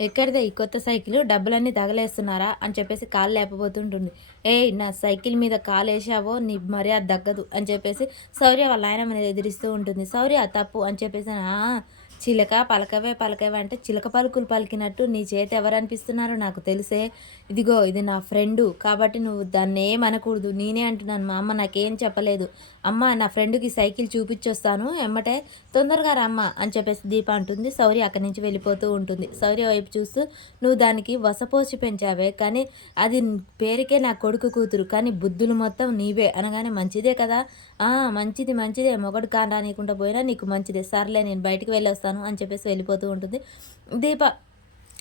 ఎక్కడిదే ఈ కొత్త సైకిల్? డబ్బులన్నీ తగలేస్తున్నారా? అని చెప్పేసి కాలు లేపబోతుంటుంది. ఏ నా సైకిల్ మీద కాలు వేసావో నీ మర్యాద తగ్గదు అని చెప్పేసి శౌర్య వాళ్ళ ఆయన మీద ఎదిరిస్తూ ఉంటుంది. శౌర్య తప్పు అని చెప్పేసి చిలక పలకవే పలకవే అంటే చిలక పలుకులు పలికినట్టు నీ చేత ఎవరు అనిపిస్తున్నారో నాకు తెలిసే. ఇదిగో ఇది నా ఫ్రెండు. కాబట్టి నువ్వు దాన్ని ఏమనకూడదు. నేనే అంటున్నాను మా అమ్మ నాకేం చెప్పలేదు. అమ్మ నా ఫ్రెండ్కి సైకిల్ చూపించొస్తాను. ఎమ్మటే తొందరగా రమ్మ అని చెప్పేసి దీప అంటుంది. శౌర్య అక్కడి నుంచి వెళ్ళిపోతూ ఉంటుంది. శౌర్య వైపు చూస్తూ నువ్వు దానికి వసపోసి పెంచావే కానీ అది పేరుకే నా కొడుకు కూతురు. కానీ బుద్ధులు మొత్తం నీవే. అనగానే మంచిదే కదా? మంచిది మంచిదే. మొగడు కానీయకుండా పోయినా నీకు మంచిదే. సర్లే నేను బయటికి వెళ్ళొస్తాను. అని చెప్పేసి వెళ్ళిపోతూ ఉంటుంది. దీప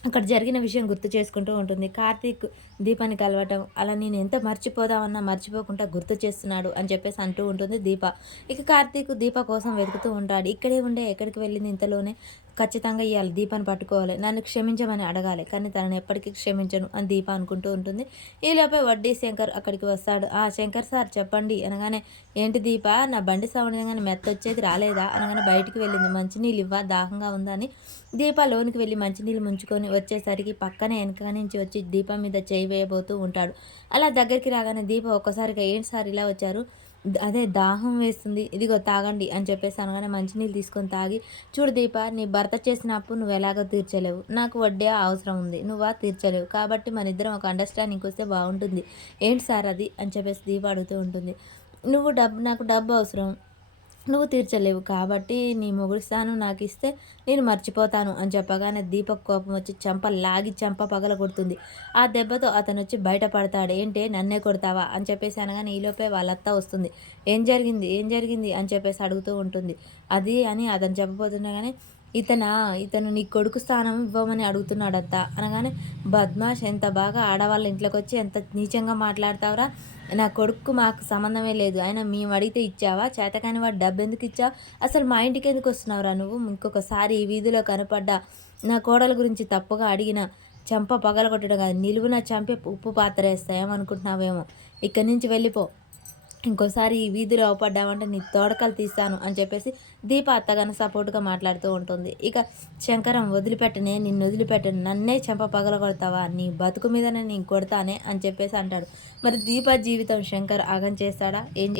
అక్కడ జరిగిన విషయం గుర్తు చేసుకుంటూ ఉంటుంది. కార్తీక్ దీపాన్ని కలవటం అలా నేను ఎంత మర్చిపోదామన్నా మర్చిపోకుండా గుర్తు చేస్తున్నాడు అని చెప్పేసి అంటూ ఉంటుంది దీప. ఇక కార్తీక్ దీప కోసం వెతుకుతూ ఉంటాడు. ఇక్కడే ఉండే ఎక్కడికి వెళ్ళింది ఇంతలోనే? ఖచ్చితంగా ఇవ్వాలి దీపాన్ని పట్టుకోవాలి నన్ను క్షమించమని అడగాలి. కానీ తనని ఎప్పటికీ క్షమించను అని దీప అనుకుంటూ ఉంటుంది. ఈలోపే వడ్డీ శంకర్ అక్కడికి వస్తాడు. ఆ శంకర్ సార్ చెప్పండి. అనగానే ఏంటి దీప నా బండి సౌండ్ మెత్త వచ్చేది రాలేదా? అనగానే బయటికి వెళ్ళింది మంచినీళ్ళు ఇవ్వ దాహంగా ఉందని దీప లోనికి వెళ్ళి మంచినీళ్ళు ముంచుకొని వచ్చేసరికి పక్కనే వెనక నుంచి వచ్చి దీపం మీద చేయి వేయబోతూ ఉంటాడు. అలా దగ్గరికి రాగానే దీప ఒక్కసారిగా ఏంటి సార్ ఇలా వచ్చారు? అదే దాహం వేస్తుంది. ఇదిగో తాగండి అని చెప్పేసి అనగానే మంచినీళ్ళు తీసుకొని తాగి చూడు దీప నీ భర్త చేసిన అప్పు నువ్వు ఎలాగో తీర్చలేవు. నాకు వడ్డీ అవసరం ఉంది. నువ్వా తీర్చలేవు. కాబట్టి మన ఇద్దరం ఒక అండర్స్టాండింగ్ వస్తే బాగుంటుంది. ఏంటి సార్ అది? అని చెప్పేసి దీప అడుగుతూ ఉంటుంది. నువ్వు డబ్బు నాకు డబ్బు అవసరం. నువ్వు తీర్చలేవు కాబట్టి నీ మొగుడి స్థానం నాకు ఇస్తే నేను మర్చిపోతాను అని చెప్పగానే దీపక్ కోపం వచ్చి చెంప లాగి చెంప పగల కొడుతుంది. ఆ దెబ్బతో అతను వచ్చి బయటపడతాడు. ఏంటి నన్నే కొడతావా? అని చెప్పేసి అనగానే ఈలోపే వాళ్ళత్త వస్తుంది. ఏం జరిగింది? ఏం జరిగింది? అని చెప్పేసి అడుగుతూ ఉంటుంది. అది అని అతను చెప్పబోతుండగానే ఇతనా? ఇతను నీ కొడుకు స్థానం ఇవ్వమని అడుగుతున్నాడత్త. అనగానే బద్మాష్ ఎంత బాగా ఆడవాళ్ళ ఇంట్లోకి వచ్చి ఎంత నీచంగా మాట్లాడతావురా? నా కొడుకు మాకు సంబంధమే లేదు. ఆయన మేము అడిగితే ఇచ్చావా? చేతకాని వాడు డబ్బు ఎందుకు ఇచ్చావు? అసలు మా ఇంటికి ఎందుకు వస్తున్నావురా నువ్వు? ఇంకొకసారి ఈ వీధిలో కనపడ్డా. నా కోడల గురించి తప్పుగా అడిగిన చంప పగలగొట్టడం కాదు. నిలువున చంపే ఉప్పు పాత్ర వేస్తా ఏమనుకుంటున్నావేమో ఇక్కడి నుంచి వెళ్ళిపో. ఇంకోసారి ఈ వీధిలో అవపడ్డామంటే నీ తోడకలు తీస్తాను అని చెప్పేసి దీప అత్తగానే సపోర్ట్గా మాట్లాడుతూ ఉంటుంది. ఇక శంకరం వదిలిపెట్టనే నిన్ను వదిలిపెట్టను నన్నే చెంప పగల కొడతావా నీ బతుకు మీదనే నేను కొడతానే అని చెప్పేసి అంటాడు. మరి దీప జీవితం శంకర్ ఆగం చేస్తాడా? ఏం